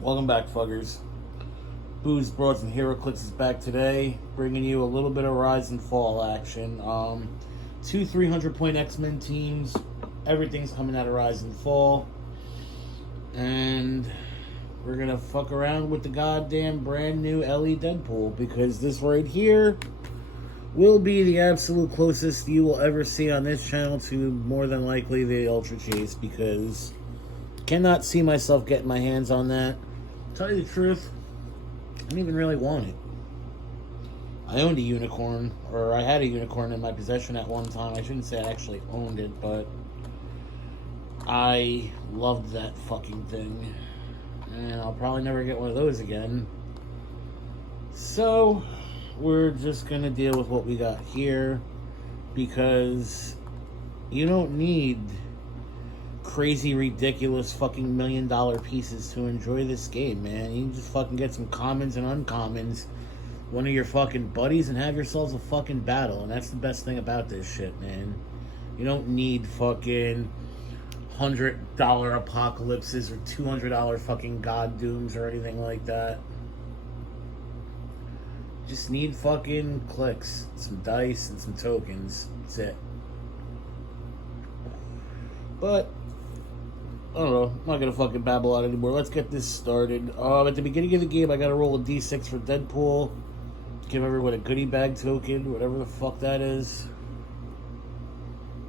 Welcome back, fuggers. Booze, Broads, and Heroclix is back today, bringing you a little bit of Rise and Fall action. Two 300-point X-Men teams. Everything's coming out of Rise and Fall. And we're going to fuck around with the goddamn brand new LE Deadpool, because this right here will be the absolute closest you will ever see on this channel to more than likely the Ultra Chase, because cannot see myself getting my hands on that. Tell you the truth, I didn't even really want it. I owned a unicorn, or I had a unicorn in my possession at one time. I shouldn't say I actually owned it, but I loved that fucking thing. And I'll probably never get one of those again. So we're just going to deal with what we got here, because you don't need crazy, ridiculous fucking $1 million pieces to enjoy this game, man. You can just fucking get some commons and uncommons, one of your fucking buddies, and have yourselves a fucking battle. And that's the best thing about this shit, man. You don't need fucking $100 apocalypses or $200 fucking god dooms or anything like that. Just need fucking clicks, some dice, and some tokens. That's it. But I don't know. I'm not gonna fucking babble out anymore. Let's get this started. At the beginning of the game, I gotta roll a d6 for Deadpool. Give everyone a goodie bag token, whatever the fuck that is.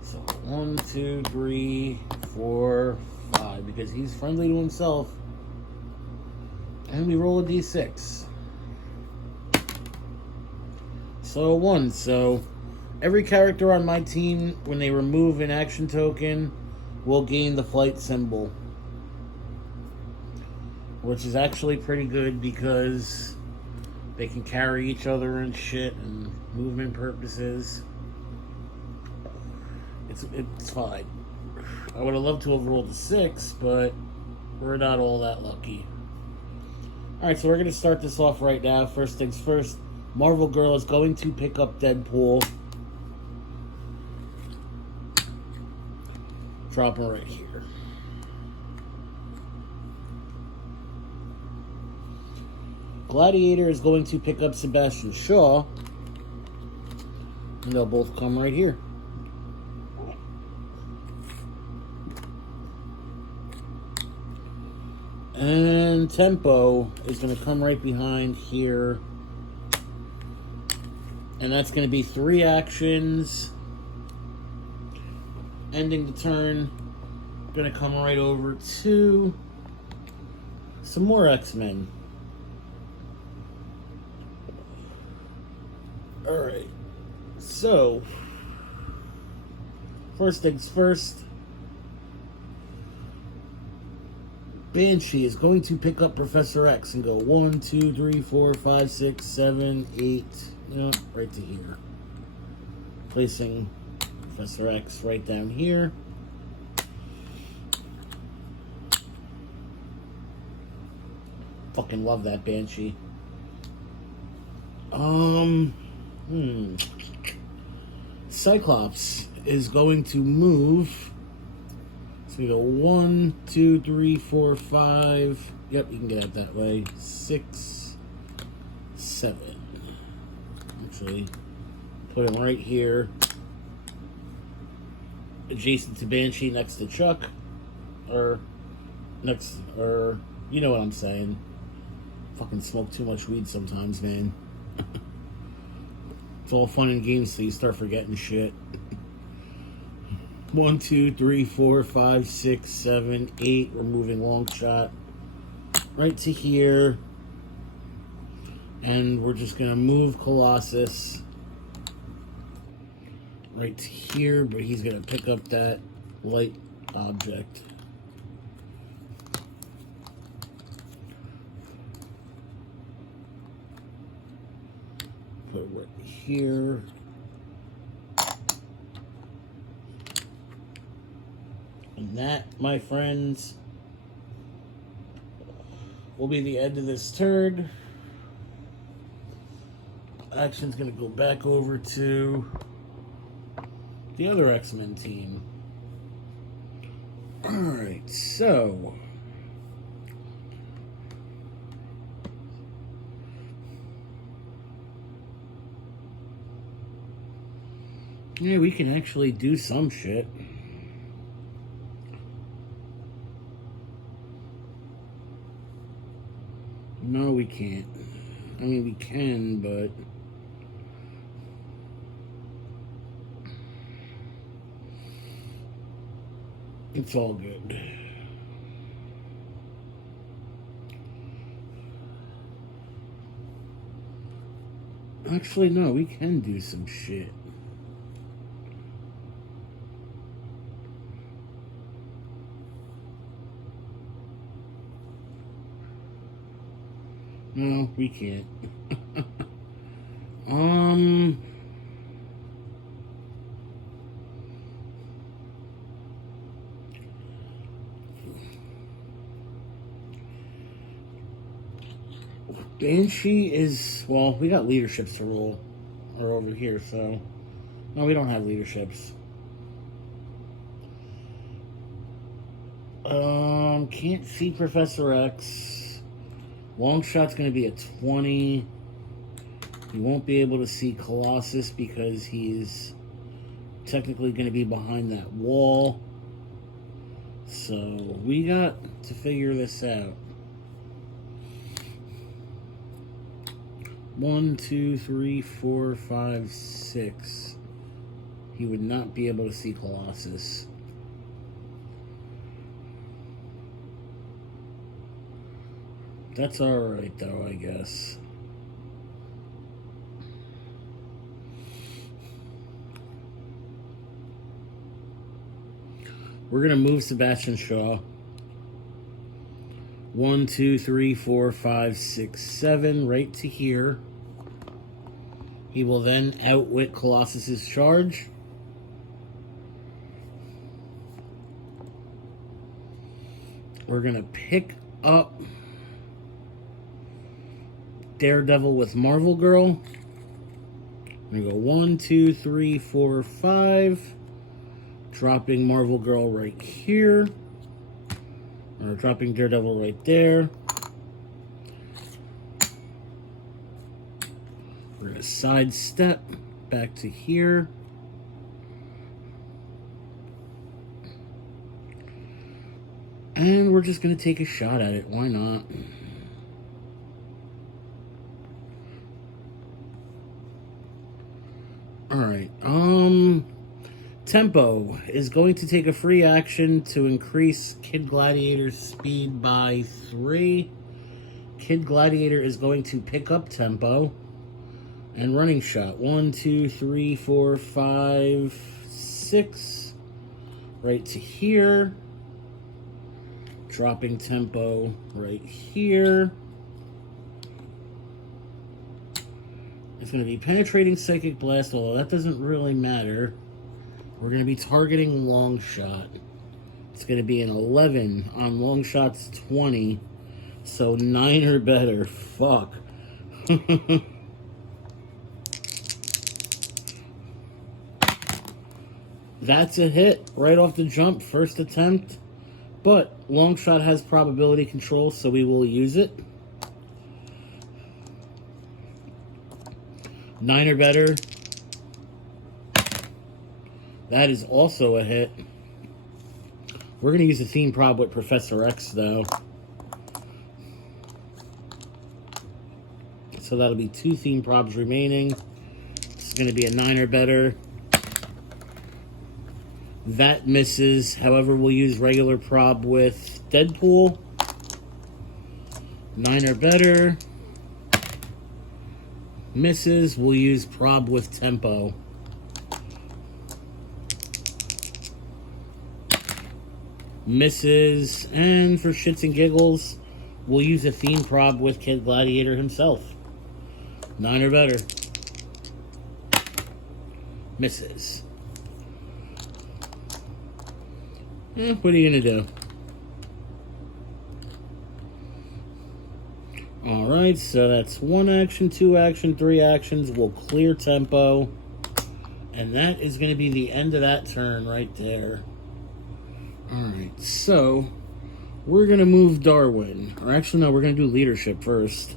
So 1, 2, 3, 4, 5, because he's friendly to himself. And we roll a d6. So 1. So every character on my team, when they remove an action token, will gain the flight symbol, which is actually pretty good because they can carry each other and shit, and movement purposes. It's fine. I would have loved to have rolled a 6, but we're not all that lucky. Alright, so we're going to start this off right now. First things first, Marvel Girl is going to pick up Deadpool. Drop her right here. Gladiator is going to pick up Sebastian Shaw. And they'll both come right here. And Tempo is going to come right behind here. And that's going to be 3 actions. Ending the turn, gonna come right over to some more X-Men. Alright, so first things first, Banshee is going to pick up Professor X and go 1, 2, 3, 4, 5, 6, 7, 8, right to here. Placing Professor X right down here. Fucking love that Banshee. Cyclops is going to move. So we go 1, 2, 3, 4, 5. Yep, you can get out that way. 6, 7. Actually, put him right here, adjacent to Banshee, next to Chuck, or you know what I'm saying. Fucking smoke too much weed sometimes, man. It's all fun and games till you start forgetting shit. 1, 2, 3, 4, 5, 6, 7, 8. We're moving Longshot right to here, and we're just gonna move Colossus right to here, but he's going to pick up that light object. Put it right here. And that, my friends, will be the end of this turn. Action's going to go back over to the other X-Men team. Alright, so Yeah, we can actually do some shit. No, we can't. I mean, we can, but... it's all good. Actually, no, we can do some shit. No, we can't. Banshee is, well, we got leaderships to roll, or over here, so, no, we don't have leaderships. Can't see Professor X. Longshot's going to be a 20. You won't be able to see Colossus because he's technically going to be behind that wall. So, we got to figure this out. 1, 2, 3, 4, 5, 6. He would not be able to see Colossus. That's alright, though, I guess. We're going to move Sebastian Shaw. 1, 2, 3, 4, 5, 6, 7, right to here. He will then outwit Colossus's charge. We're going to pick up Daredevil with Marvel Girl. I'm going to go 1, 2, 3, 4, 5. Dropping Marvel Girl right here. Or dropping Daredevil right there. We're going to sidestep back to here. And we're just going to take a shot at it. Why not? Alright. Tempo is going to take a free action to increase Kid Gladiator's speed by 3. Kid Gladiator is going to pick up Tempo. And running shot. 1, 2, 3, 4, 5, 6. Right to here. Dropping Tempo right here. It's going to be penetrating Psychic Blast, although that doesn't really matter. We're going to be targeting Longshot. It's going to be an 11 on Longshot's 20. So 9 or better. Fuck. That's a hit right off the jump, first attempt. But Longshot has probability control, so we will use it. 9 or better. That is also a hit. We're going to use the theme prob with Professor X, though. So that'll be 2 theme probs remaining. This is going to be a 9 or better. That misses. However, we'll use regular prob with Deadpool. 9 or better. Misses. We'll use prob with Tempo. Misses. And for shits and giggles, we'll use a theme prob with Kid Gladiator himself. 9 or better. Misses. What are you going to do? Alright, so that's 1 action, 2 action, 3 actions. We'll clear Tempo. And that is going to be the end of that turn right there. Alright, so we're going to move Darwin. Or actually, no, we're going to do leadership first.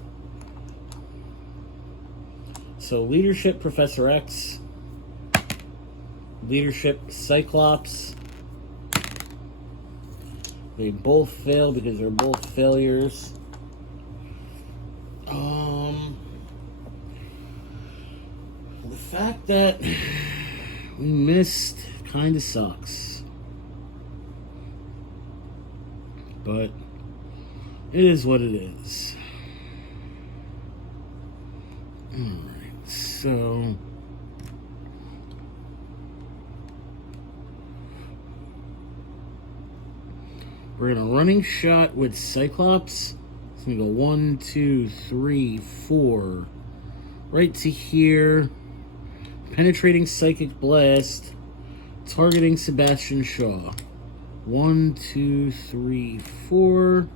So leadership, Professor X. Leadership, Cyclops. They both fail because they're both failures. The fact that we missed kind of sucks. But it is what it is. Alright, so we're gonna running shot with Cyclops. So we go 1, 2, 3, 4. Right to here. Penetrating Psychic Blast. Targeting Sebastian Shaw. 1, 2, 3, 4.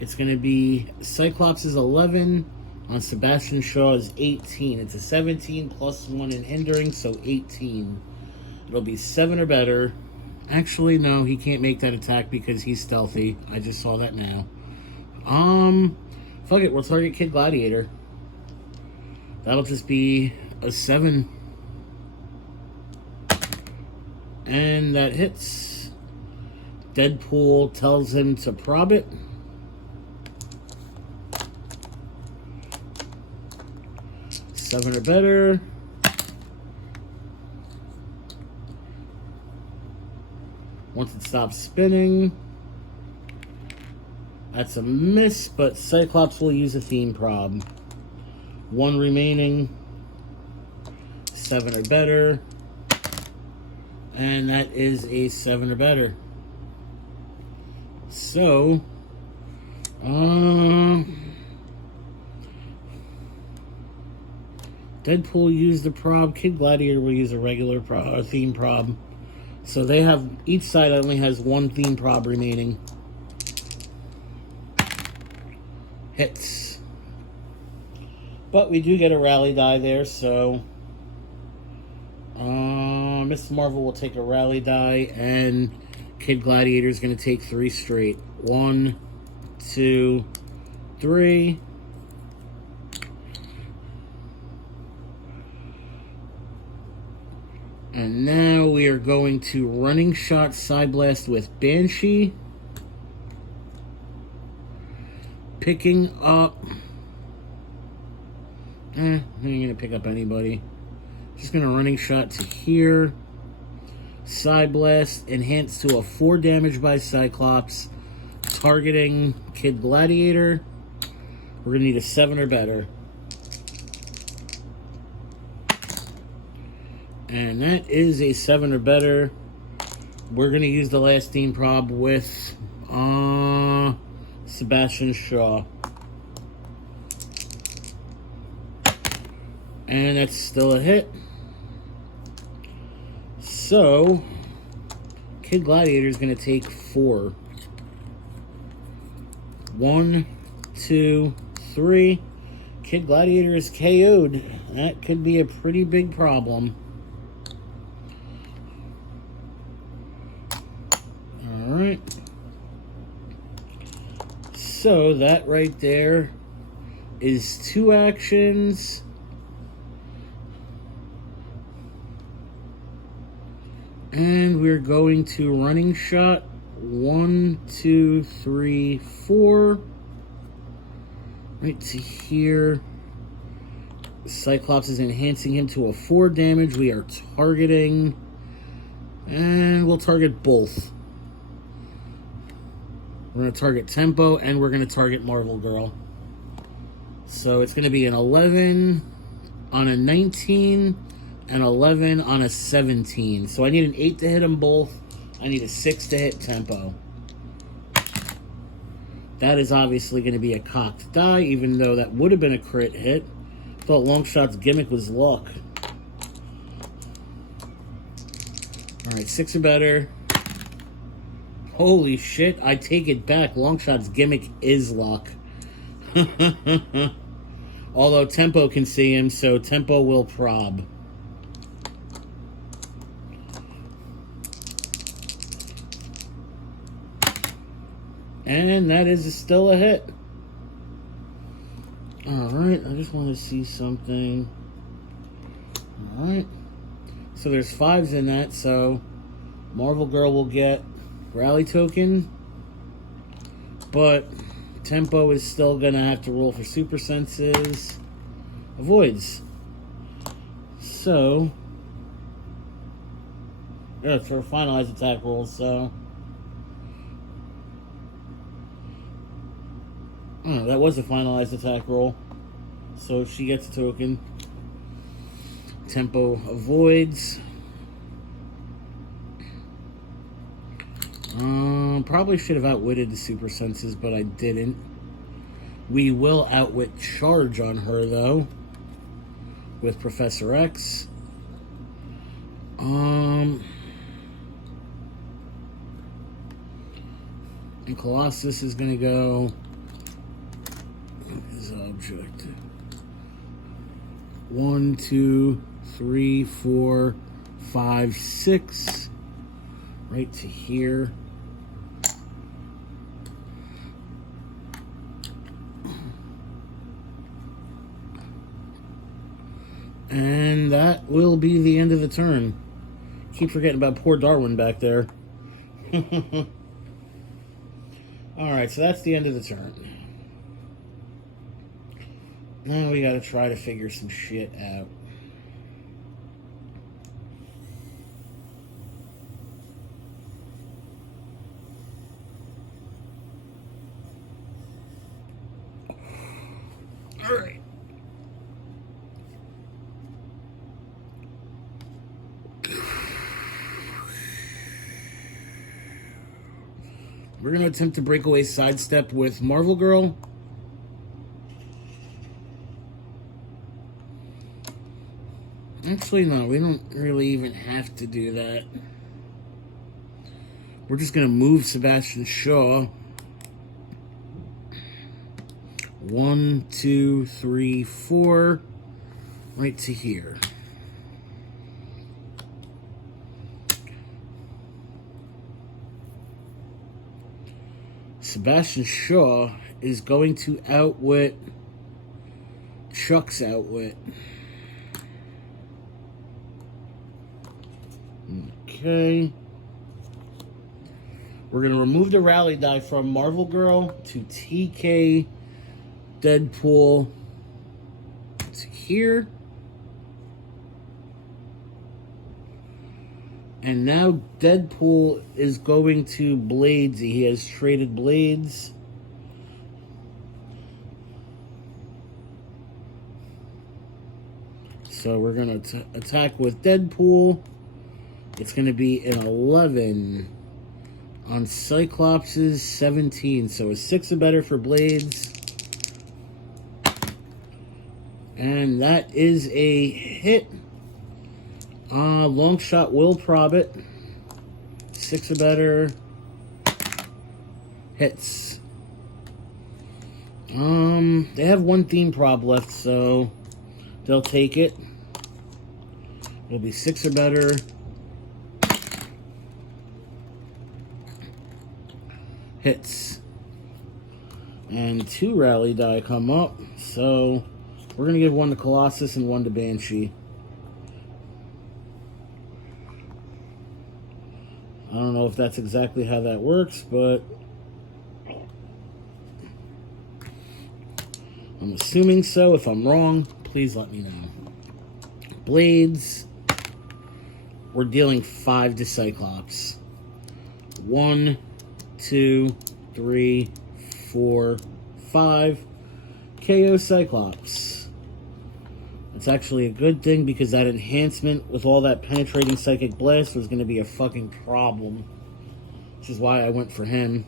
It's going to be Cyclops is 11. On Sebastian Shaw is 18. It's a 17 plus 1 in hindering, so 18. It'll be 7 or better. Actually, no, he can't make that attack because he's stealthy. I just saw that now. Fuck it, we'll target Kid Gladiator. That'll just be a 7. And that hits. Deadpool tells him to prob it. Seven or better. Once it stops spinning. That's a miss, but Cyclops will use a theme prob. 1 remaining. 7 or better. And that is a 7 or better. So, Deadpool used the prob. Kid Gladiator will use a regular theme prob. So they have, each side only has 1 theme prob remaining. Hits. But we do get a rally die there, so Mr. Marvel will take a rally die, and Kid Gladiator is going to take 3 straight. 1, 2, 3. And now we are going to running shot side blast with Banshee. Picking up. I ain't gonna pick up anybody. Just gonna running shot to here. Side blast, enhanced to a 4 damage by Cyclops. Targeting Kid Gladiator. We're gonna need a 7 or better. And that is a 7 or better. We're gonna use the last theme prob with Sebastian Shaw. And that's still a hit. So, Kid Gladiator is going to take 4. 1, 2, 3. Kid Gladiator is KO'd. That could be a pretty big problem. Alright. So, that right there is 2 actions. And we're going to running shot 1, 2, 3, 4. Right to here. Cyclops is enhancing him to a 4 damage. We are targeting. And we'll target both. We're going to target Tempo, and we're going to target Marvel Girl. So it's going to be an 11 on a 19. And 11 on a 17. So I need an 8 to hit them both. I need a 6 to hit Tempo. That is obviously going to be a cocked die, even though that would have been a crit hit. I thought Longshot's gimmick was luck. Alright, 6 or better. Holy shit, I take it back. Longshot's gimmick is luck. Although Tempo can see him, so Tempo will prob. And that is still a hit. Alright, I just want to see something. Alright. So there's 5s in that, so Marvel Girl will get Rally Token. But Tempo is still going to have to roll for Super Senses. Avoids. So, yeah, it's for a finalized attack roll, so. Oh, that was a finalized attack roll. So she gets a token. Tempo avoids. Probably should have outwitted the Super Senses, but I didn't. We will outwit Charge on her, though, with Professor X. And Colossus is going to go... His object. 1, 2, 3, 4, 5, 6. Right to here. And that will be the end of the turn. Keep forgetting about poor Darwin back there. Alright, so that's the end of the turn. Now we gotta try to figure some shit out. Alright. We're going to attempt to break away sidestep with Marvel Girl. Actually, no, we don't really even have to do that. We're just going to move Sebastian Shaw. 1, 2, 3, 4. Right to here. Sebastian Shaw is going to outwit Chuck's outwit. Okay. We're going to remove the rally die from Marvel Girl to TK Deadpool to here. And now Deadpool is going to Bladesy. He has traded Blades. So we're going to attack with Deadpool. It's going to be an 11 on Cyclops' 17. So a 6 or better for Blades. And that is a hit. Longshot will prob it. 6 or better. Hits. They have 1 theme prob left, so they'll take it. It'll be 6 or better. Hits. And 2 rally die come up, so we're going to give 1 to Colossus and 1 to Banshee. I don't know if that's exactly how that works, but I'm assuming so. If I'm wrong, please let me know. Blades. We're dealing 5 to Cyclops. 1, 2, 3, 4, 5. KO Cyclops. It's actually a good thing because that enhancement with all that penetrating psychic blast was going to be a fucking problem. Which is why I went for him.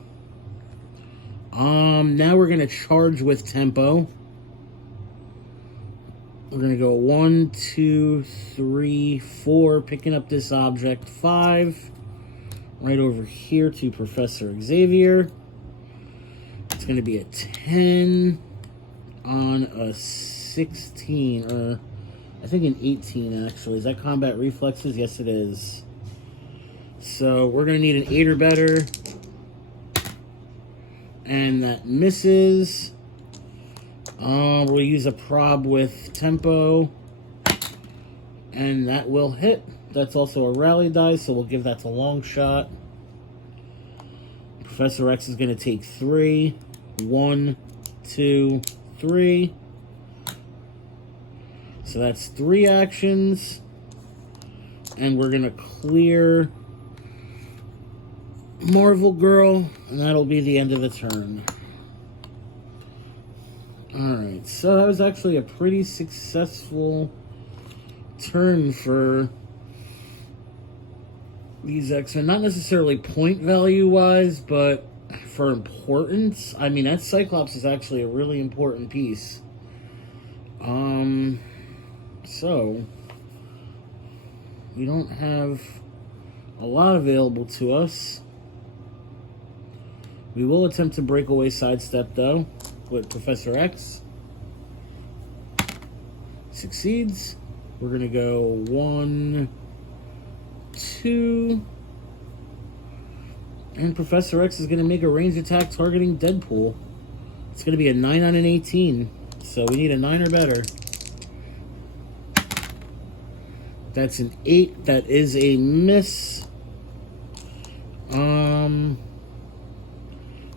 Now we're going to charge with Tempo. We're going to go 1, 2, 3, 4, picking up this object. 5. Right over here to Professor Xavier. It's going to be a 10 on a 16, or I think an 18 actually. Is that combat reflexes? Yes, it is. So we're going to need an 8 or better. And that misses. We'll use a prob with Tempo. And that will hit. That's also a rally die, so we'll give that to Longshot. Professor X is going to take 3. 1, 2, 3. So that's 3 actions. And we're going to clear Marvel Girl, and that'll be the end of the turn. Alright, so that was actually a pretty successful turn for these X-Men. Not necessarily point value wise, but for importance. I mean, that Cyclops is actually a really important piece. So we don't have a lot available to us. We will attempt to break away sidestep though with Professor X. Succeeds. We're gonna go 1, 2, and Professor X is gonna make a ranged attack targeting Deadpool. It's gonna be a 9 on an 18, so we need a 9 or better. That's an 8. That is a miss.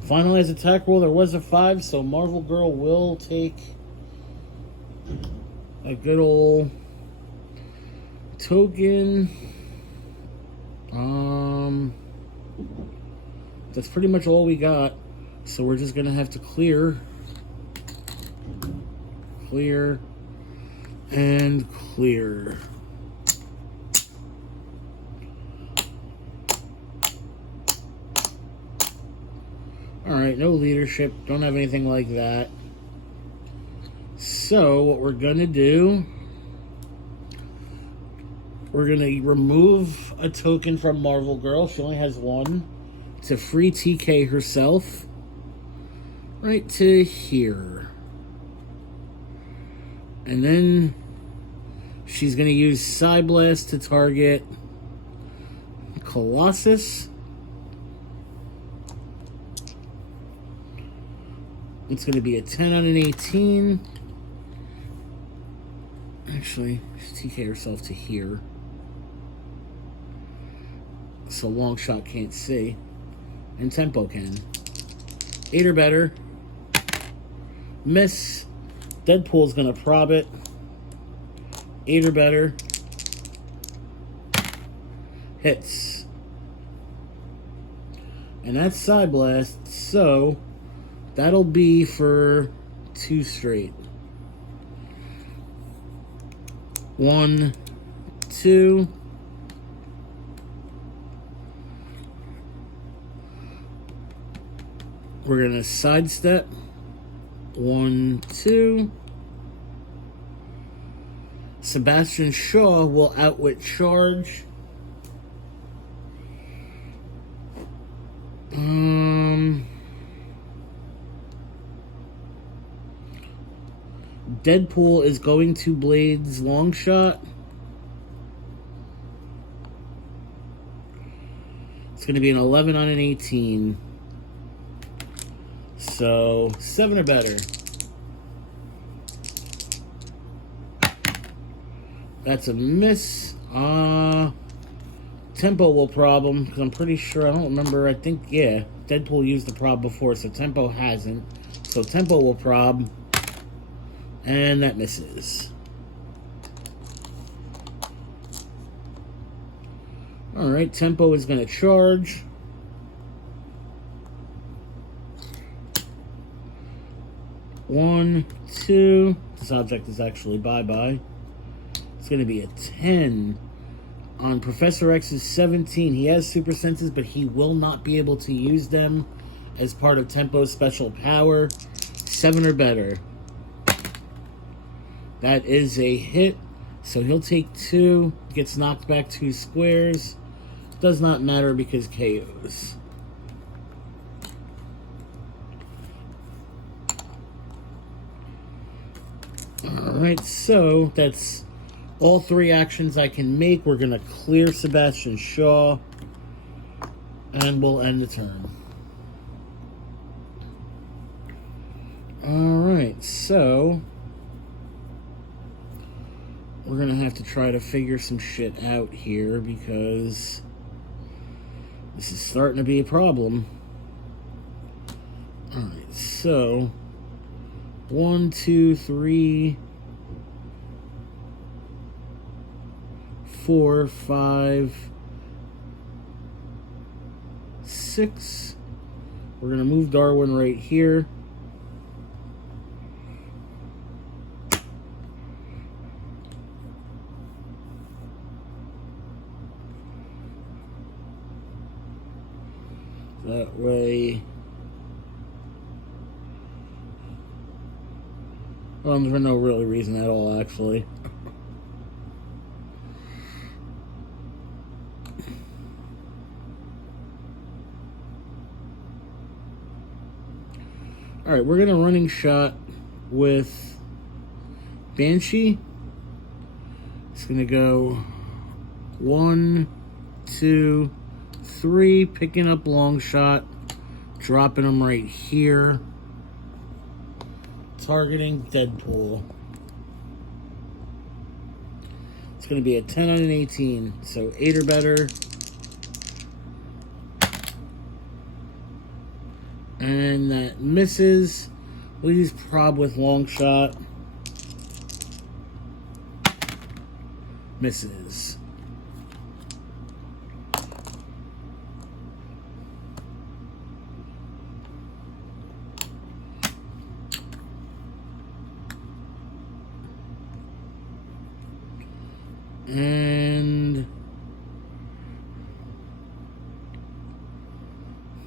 Finalized attack roll. There was a 5, so Marvel Girl will take a good old token. That's pretty much all we got. So we're just gonna have to clear, and clear. Alright, no leadership. Don't have anything like that. So, what we're going to do, we're going to remove a token from Marvel Girl. She only has 1. To free TK herself. Right to here. And then she's going to use Psyblast to target Colossus. It's going to be a 10 on an 18. Actually, she's TK herself to here. So Longshot can't see. And Tempo can. 8 or better. Miss. Deadpool's going to prob it. 8 or better. Hits. And that's Psyblast, so that'll be for 2 straight. 1, 2. We're going to sidestep. 1, 2. Sebastian Shaw will outwit charge. Deadpool is going to Blades Longshot. It's going to be an 11 on an 18. So, 7 or better. That's a miss. Tempo will prob him, because I'm pretty sure, I don't remember, I think, yeah, Deadpool used the prob before, so Tempo hasn't. So Tempo will prob, and that misses. Alright, Tempo is going to charge. One, 2. This object is actually bye-bye. It's going to be a 10 on Professor X's 17. He has super senses, but he will not be able to use them as part of Tempo's special power. 7 or better. That is a hit. So he'll take 2. Gets knocked back 2 squares. Does not matter because KOs. Alright, so that's all 3 actions I can make. We're going to clear Sebastian Shaw, and we'll end the turn. Alright, so we're going to have to try to figure some shit out here because this is starting to be a problem. Alright, so 1, 2, 3, 4, 5, 6. We're going to move Darwin right here. That way. Well, there's no really reason at all, actually. Alright, we're going to running shot with Banshee. It's going to go 1, 2, 3, picking up Longshot, dropping them right here, targeting Deadpool. It's going to be a 10 on an 18, so 8 or better. And that misses. We'll use prob with Longshot. Misses. And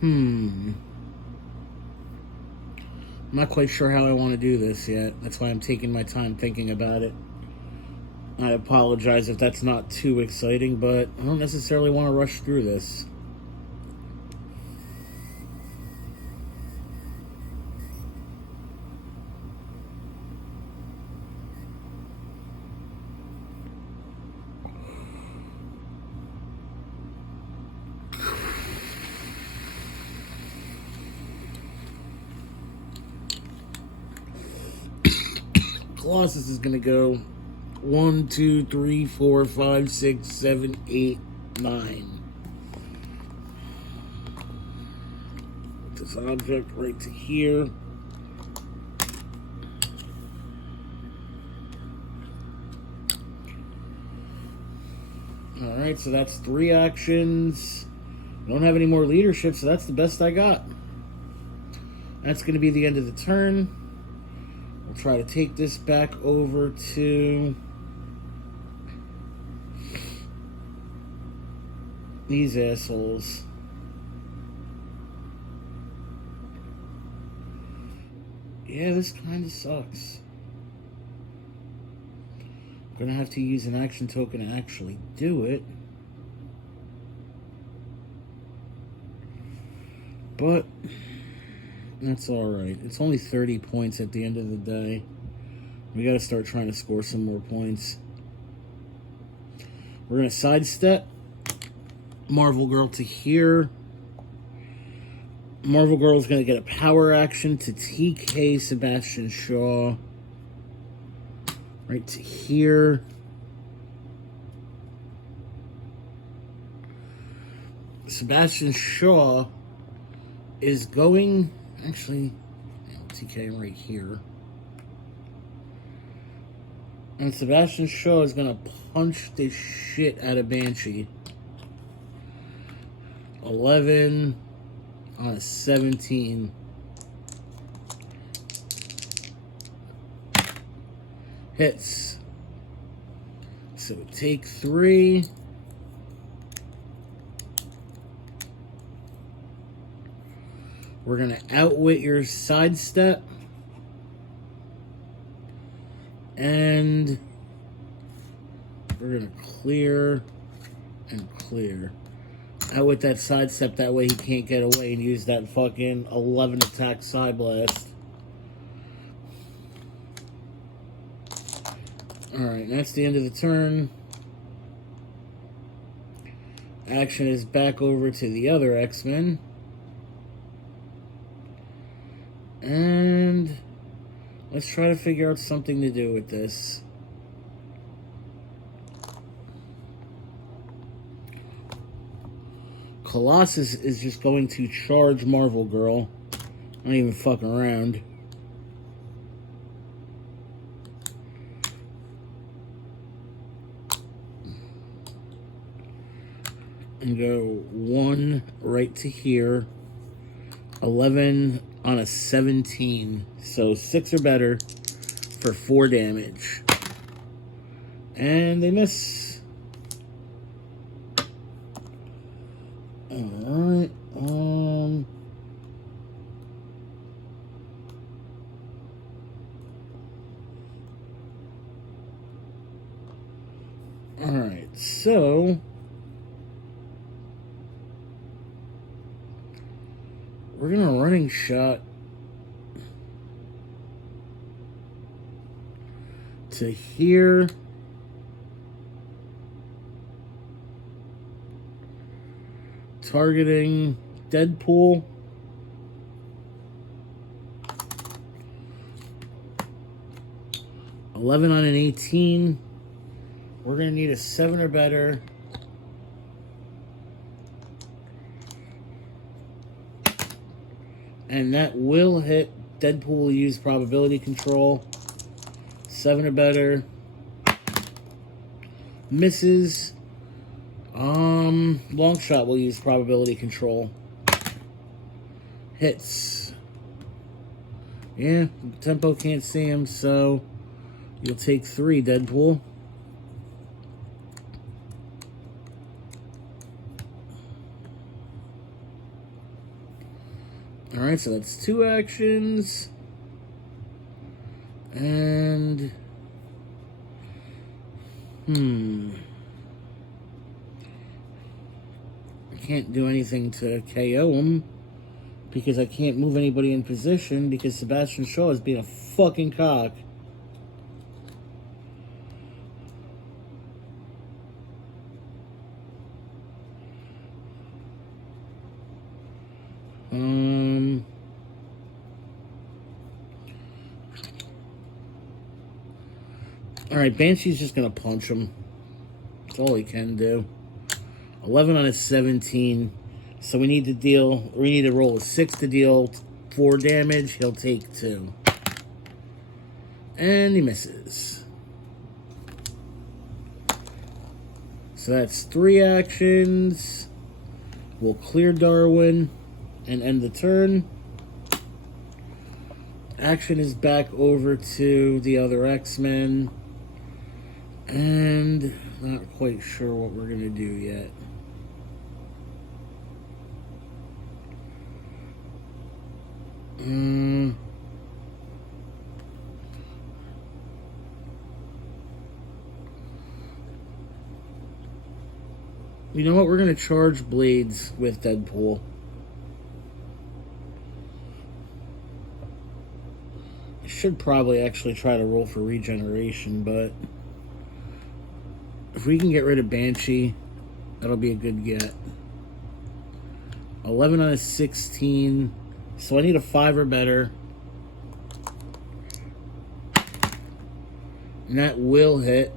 I'm not quite sure how I want to do this yet. That's why I'm taking my time thinking about it. I apologize if that's not too exciting, but I don't necessarily want to rush through this. Colossus is going to go 1, 2, 3, 4, 5, 6, 7, 8, 9. Put this object right to here. Alright, so that's 3 actions. I don't have any more leadership, so that's the best I got. That's going to be the end of the turn. We'll try to take this back over to these assholes. Yeah, this kind of sucks. I'm gonna have to use an action token to actually do it. But that's alright. It's only 30 points at the end of the day. We gotta start trying to score some more points. We're gonna sidestep Marvel Girl to here. Marvel Girl's gonna get a power action to TK Sebastian Shaw. Right to here. Sebastian Shaw is going... Actually, TK right here. And Sebastian Shaw is going to punch the shit out of Banshee. 11 on a 17. Hits. So take 3. We're going to outwit your sidestep. And we're going to clear and clear. Outwit that sidestep, that way he can't get away and use that fucking 11 attack side blast. Alright, that's the end of the turn. Action is back over to the other X-Men. And let's try to figure out something to do with this. Colossus is just going to charge Marvel Girl. Not even fucking around. And go 1 right to here. 11 on a 17. So 6 or better for 4 damage. And they miss. Alright. Alright, so we're gonna running shot to here. Targeting Deadpool. $11 on an 18. We're going to need a 7 or better. And that will hit. Deadpool will use probability control. 7 or better. Misses. Longshot will use probability control. Hits. Yeah, Tempo can't see him, so you'll take 3, Deadpool. Alright, so that's 2 actions. And can't do anything to KO him because I can't move anybody in position because Sebastian Shaw is being a fucking cock. Alright, Banshee's just gonna punch him. That's all he can do. 11 on a 17. So we need to roll a 6 to deal 4 damage. He'll take 2. And he misses. So that's 3 actions. We'll clear Darwin and end the turn. Action is back over to the other X-Men. And not quite sure what we're going to do yet. You know what? We're going to charge Blades with Deadpool. I should probably actually try to roll for regeneration, but if we can get rid of Banshee, that'll be a good get. 11 on a 16. So I need a 5 or better. And that will hit.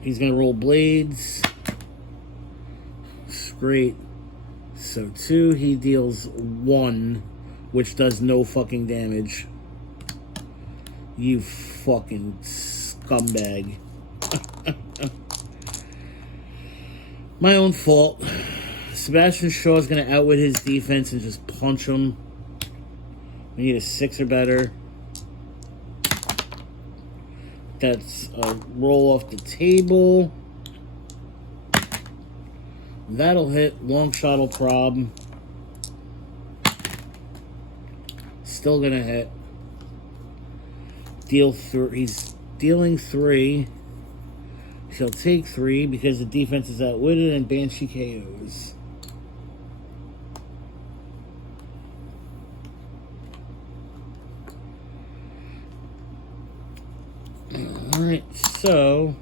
He's going to roll Blades. Great. So 2, he deals 1, which does no fucking damage. You fucking scumbag. My own fault. Sebastian Shaw is going to outwit his defense and just punch him. We need a 6 or better. That's a roll off the table. That'll hit. Longshot will prob. Still going to hit. He's dealing 3. He'll take 3 because the defense is outwitted and Banshee KOs. Alright, so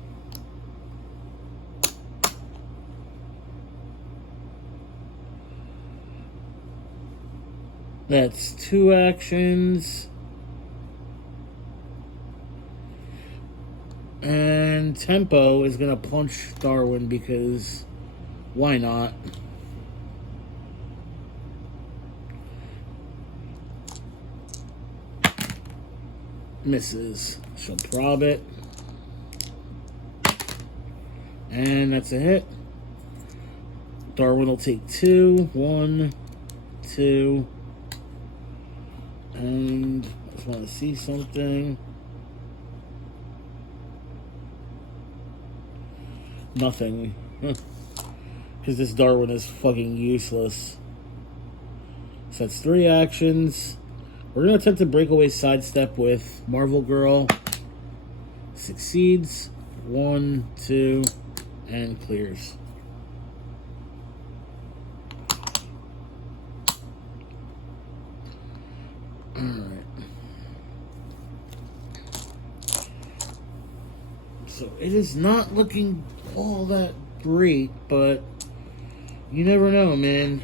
that's 2 actions. And Tempo is going to punch Darwin because Why not? Misses. She'll prob it. And that's a hit. Darwin will take 2. 1, 2. And I just want to see something. Nothing. Because this Darwin is fucking useless. So that's 3 actions. We're going to attempt to breakaway sidestep with Marvel Girl. Succeeds. 1, 2, and clears. Alright. So it is not looking all that great, but you never know, man.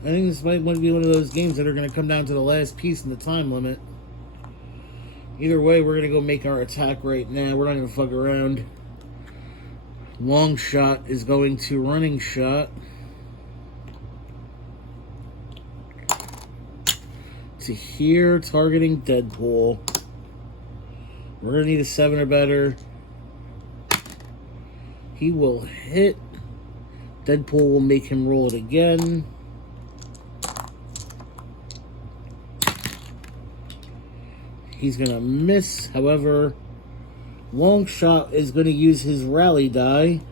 I think this might want to be one of those games that are going to come down to the last piece in the time limit. Either way, we're going to go make our attack right now. We're not going to fuck around. Longshot is going to running shot. To here, targeting Deadpool. We're going to need a 7 or better. He will hit. Deadpool will make him roll it again. He's going to miss. However, Longshot is going to use his rally die.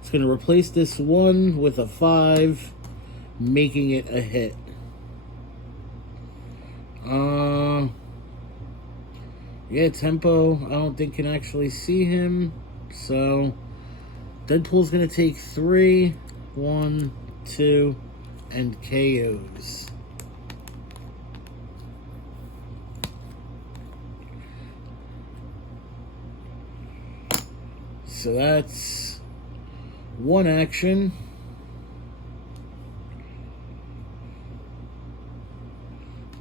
It's going to replace this 1 with a 5, making it a hit. Yeah, Tempo, I don't think can actually see him. So, Deadpool's going to take 3, 1, 2, and KOs. So that's 1 action.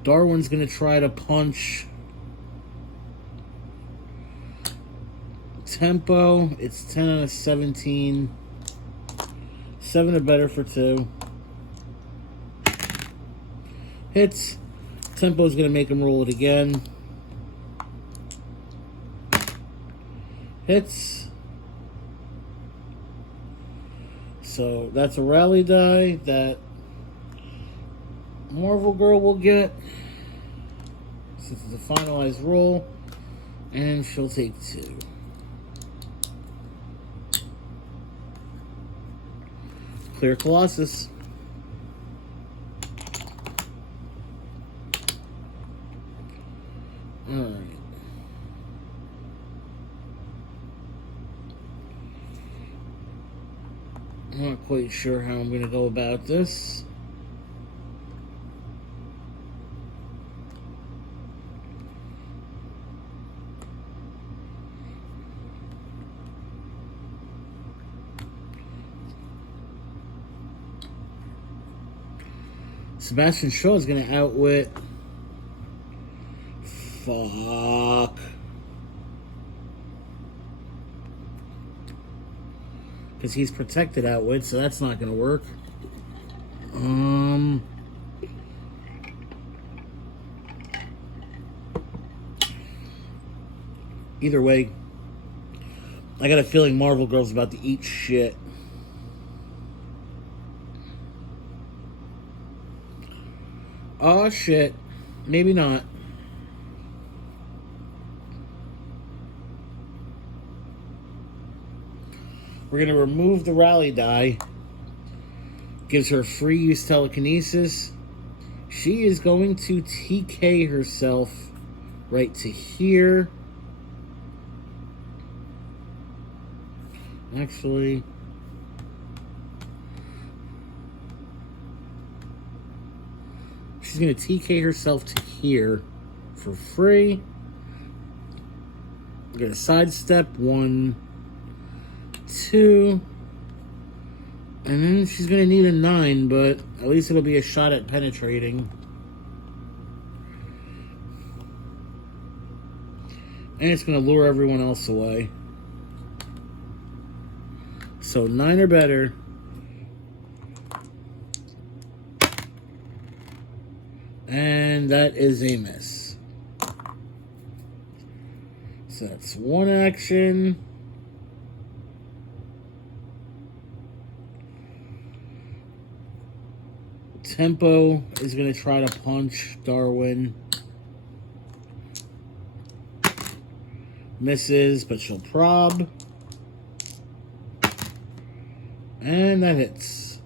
Darwin's going to try to punch Tempo. It's 10 out of 17. 7 or better for 2. Hits. Tempo's going to make him roll it again. Hits. So that's a rally die that Marvel Girl will get. Since it's a finalized roll. And she'll take 2. Clear Colossus. Alright. I'm not quite sure how I'm going to go about this. Sebastian Shaw is going to outwit. Fuck. Because he's protected outwit, so that's not going to work. Either way, I got a feeling Marvel Girl's about to eat shit. Oh shit. Maybe not. We're going to remove the rally die. Gives her free use telekinesis. She is going to TK herself right to here. Actually, she's going to TK herself to here for free. We're going to sidestep 1, 2, and then she's going to need a 9, but at least it'll be a shot at penetrating. And it's going to lure everyone else away. So 9 or better. And that is a miss. So that's 1 action. Tempo is going to try to punch Darwin. Misses, but she'll prob. And that hits.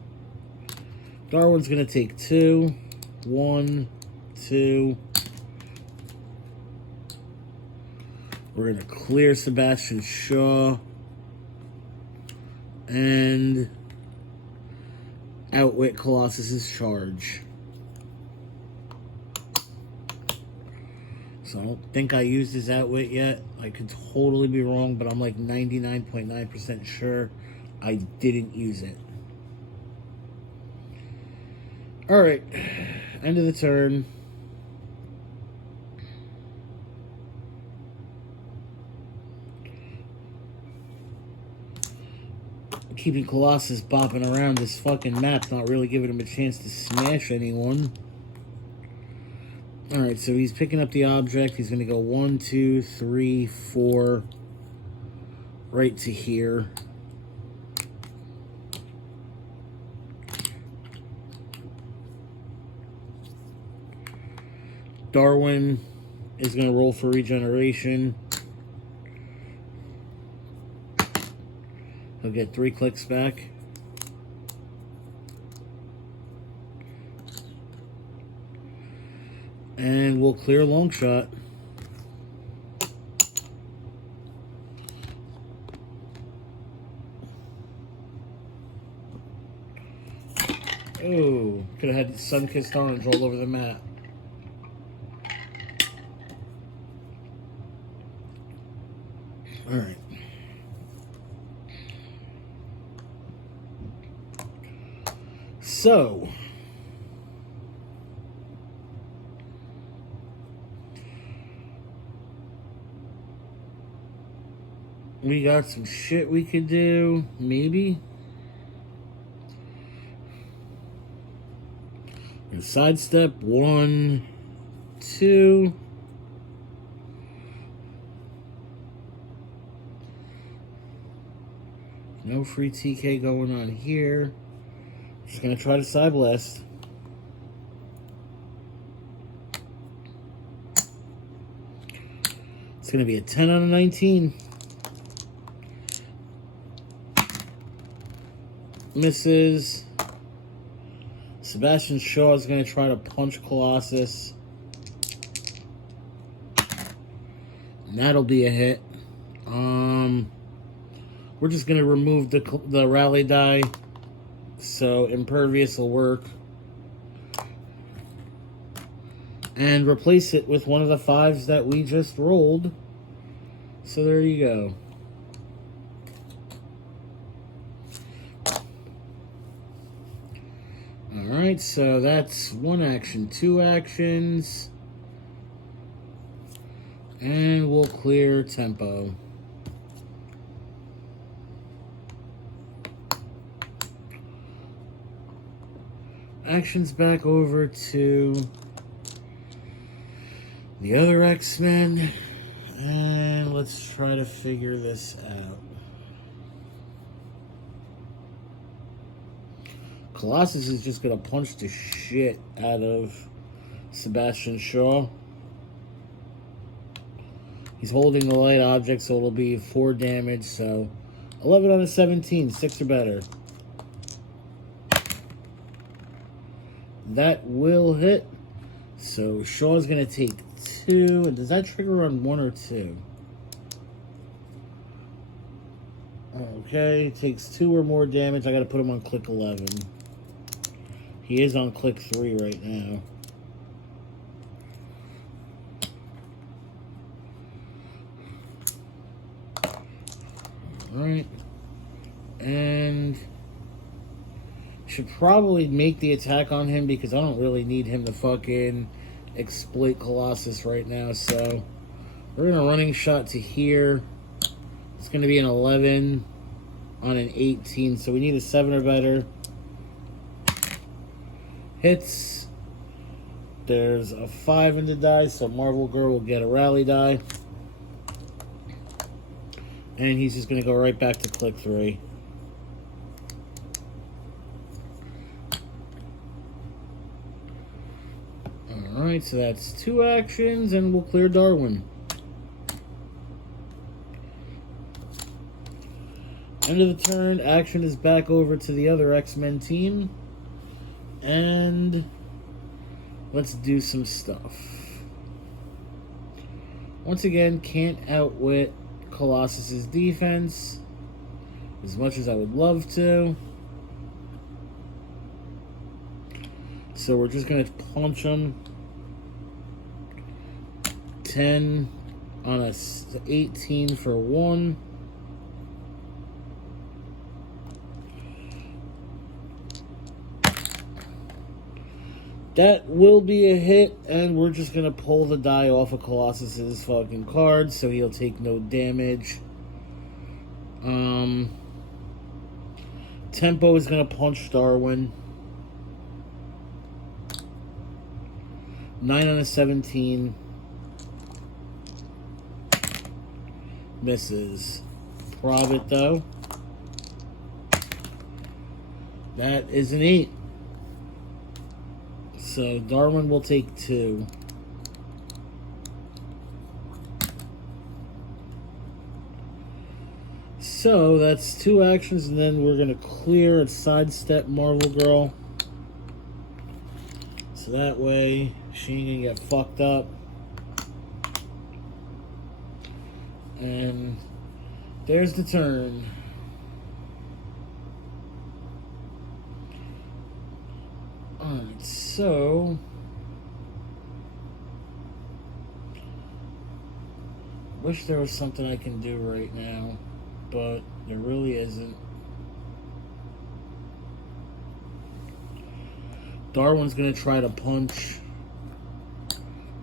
Darwin's going to take 2. 1, 2. We're going to clear Sebastian Shaw. And outwit Colossus's charge. So I don't think I used his outwit yet. I could totally be wrong, but I'm like 99.9% sure I didn't use it. Alright, end of the turn. Keeping Colossus bopping around this fucking map, not really giving him a chance to smash anyone. Alright, so he's picking up the object. He's going to go 1, 2, 3, 4, right to here. Darwin is going to roll for regeneration. He'll get 3 clicks back. And we'll clear Longshot. Oh, could have had sun-kissed orange all over the map. All right. So, we got some shit we could do, maybe. And sidestep 1, 2. No free TK going on here. Just gonna try to side blast. It's gonna be a 10 out of 19. Misses. Sebastian Shaw is gonna try to punch Colossus. And that'll be a hit. We're just gonna remove the rally die. So impervious will work. And replace it with one of the 5s that we just rolled. So there you go. Alright, so that's 1 action, 2 actions. And we'll clear tempo. Actions back over to the other X-Men, and let's try to figure this out. Colossus is just gonna punch the shit out of Sebastian Shaw. He's holding the light object, so it'll be 4 damage, so 11 out of 17, 6 or better. That will hit. So Shaw's going to take 2. And does that trigger on 1 or 2? Okay, takes 2 or more damage. I got to put him on click 11. He is on click 3 right now. Alright. And should probably make the attack on him because I don't really need him to fucking exploit Colossus right now. So we're going to running shot to here. It's going to be an 11 on an 18, so we need a 7 or better. Hits. There's a 5 in the die, so Marvel Girl will get a rally die. And he's just going to go right back to click 3. Alright, so that's 2 actions, and we'll clear Darwin. End of the turn, action is back over to the other X-Men team. And let's do some stuff. Once again, can't outwit Colossus's defense as much as I would love to. So we're just going to punch him. 10 on a 18 for 1. That will be a hit, and we're just going to pull the die off of Colossus's fucking card, so he'll take no damage. Tempo is going to punch Darwin. 9 on a 17. Misses. Prob it, though. That is an 8. So Darwin will take 2. So that's 2 actions, and then we're going to clear and sidestep Marvel Girl. So that way she ain't going to get fucked up. And there's the turn. Alright, so wish there was something I can do right now, but there really isn't. Darwin's gonna try to punch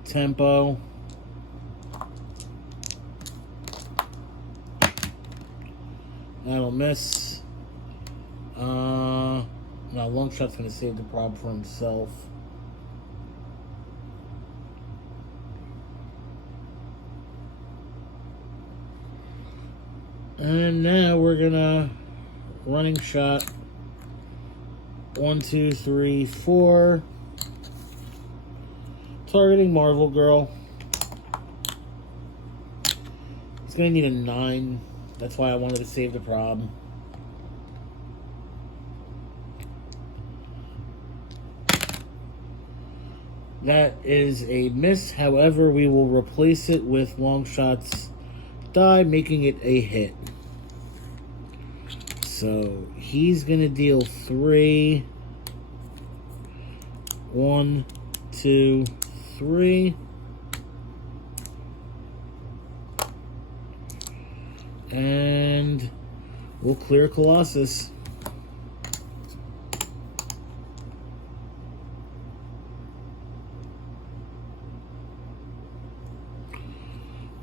Tempo. That'll miss. Now Longshot's going to save the prob for himself. And now we're going to running shot. 1, 2, 3, 4. Targeting Marvel Girl. It's going to need a 9. That's why I wanted to save the prob. That is a miss. However, we will replace it with Longshot's die, making it a hit. So he's going to deal 3. 1, 2, 3. And we'll clear Colossus.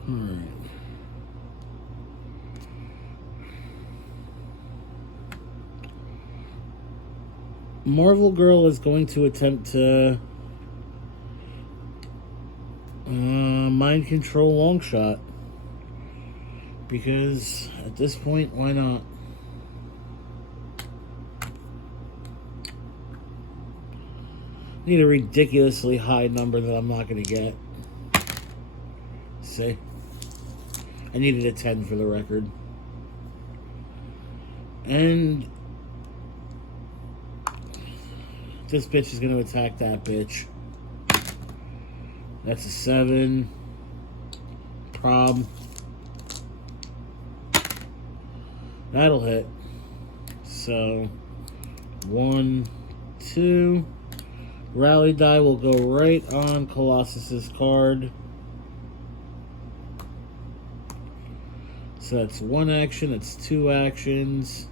Alright. Marvel Girl is going to attempt to mind control Longshot. Because at this point, why not? Need a ridiculously high number that I'm not going to get. See? I needed a 10 for the record. And this bitch is going to attack that bitch. That's a 7. Prob. That'll hit. So 1, 2. Rally die will go right on Colossus's card. So that's 1 action, that's 2 actions.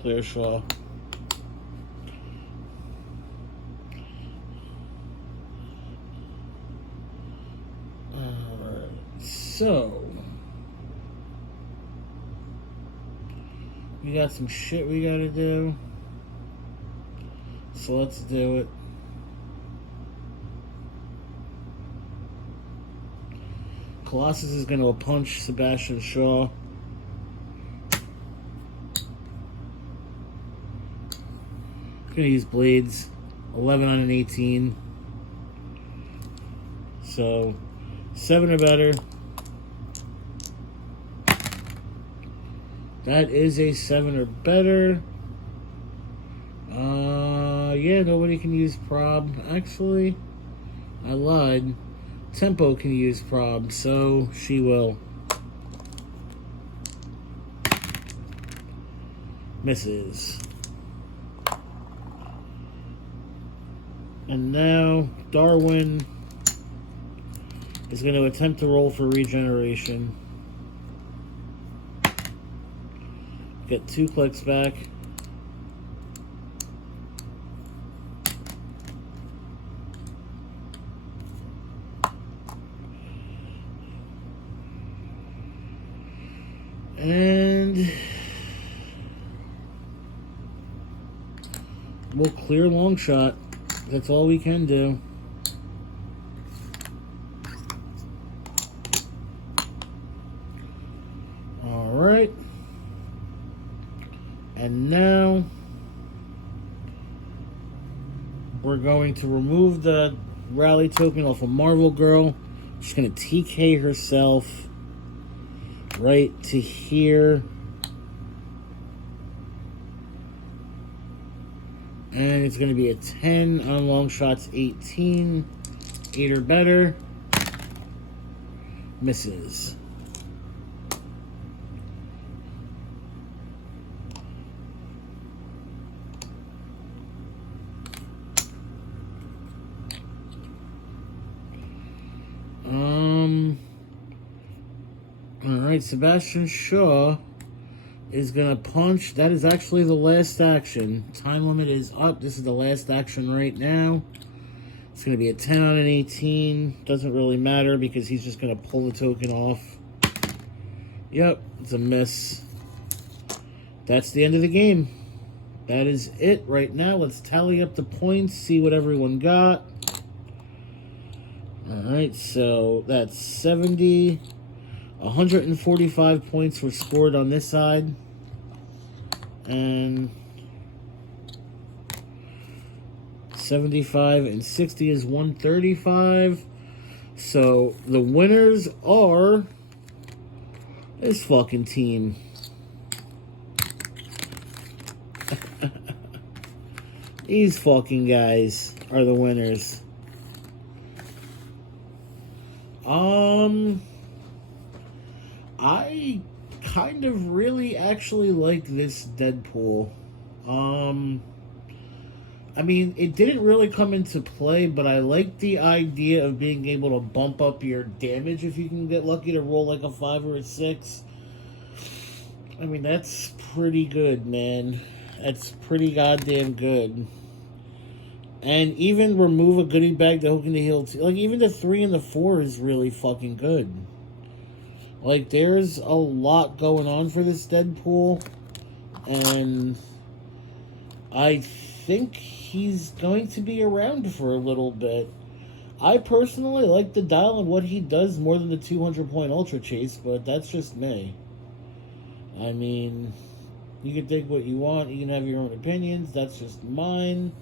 Clear Shaw. so we got some shit we gotta do. So let's do it. Colossus is going to punch Sebastian Shaw. Going to use blades. 11 on an 18. So 7 or better. That is a 7 or better. Yeah, nobody can use prob. Actually, I lied. Tempo can use prob, so she will. Misses. And now Darwin is going to attempt to roll for regeneration. Get 2 clicks back. And we'll clear Longshot. That's all we can do. Alright. And now we're going to remove the rally token off of Marvel Girl. She's going to TK herself right to here. And it's going to be a 10 on Longshot's 18. 8 or better. Misses. Alright, Sebastian Shaw is going to punch. That is actually the last action. Time limit is up. This is the last action right now. It's going to be a 10 on an 18. Doesn't really matter because he's just going to pull the token off. Yep, it's a miss. That's the end of the game. That is it right now. Let's tally up the points, see what everyone got. Alright, so that's 70. 145 points were scored on this side. And 75 and 60 is 135. So the winners are this fucking team. These fucking guys are the winners. I kind of really actually like this Deadpool. I mean, it didn't really come into play, but I like the idea of being able to bump up your damage if you can get lucky to roll like a 5 or a 6. I mean, that's pretty good, man. That's pretty goddamn good. And even remove a goodie bag to hook in the heel. Like, even the 3 and the 4 is really fucking good. Like, there's a lot going on for this Deadpool. And I think he's going to be around for a little bit. I personally like the dial and what he does more than the 200-point Ultra Chase, but that's just me. I mean, you can think what you want. You can have your own opinions. That's just mine.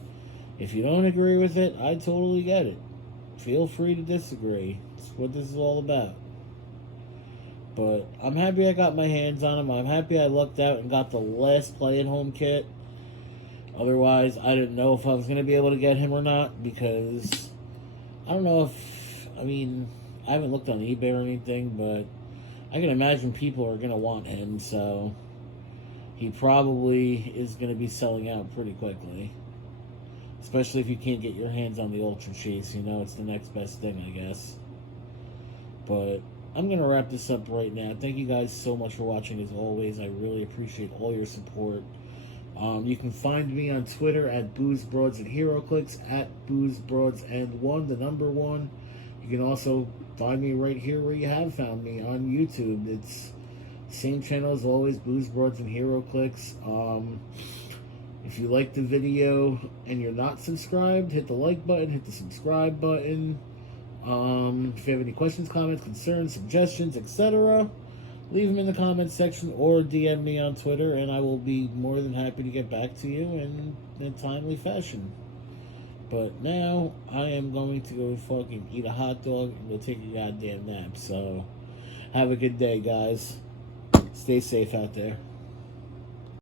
If you don't agree with it, I totally get it. Feel free to disagree. That's what this is all about. But I'm happy I got my hands on him. I'm happy I lucked out and got the last play-at-home kit. Otherwise, I didn't know if I was going to be able to get him or not, because I don't know if, I mean, I haven't looked on eBay or anything, but I can imagine people are going to want him, so he probably is going to be selling out pretty quickly. Especially if you can't get your hands on the Ultra Chase, you know, it's the next best thing, I guess. But I'm going to wrap this up right now. Thank you guys so much for watching, as always. I really appreciate all your support. You can find me on Twitter at BoozBroads and Heroclix, at BoozBroads and 1, the number 1. You can also find me right here where you have found me on YouTube. It's same channel as always, Booze, Broads, and Heroclix. If you like the video and you're not subscribed, hit the like button, hit the subscribe button. If you have any questions, comments, concerns, suggestions, etc., leave them in the comments section or DM me on Twitter, and I will be more than happy to get back to you in a timely fashion. But now, I am going to go fucking eat a hot dog and go take a goddamn nap. So, have a good day, guys. Stay safe out there.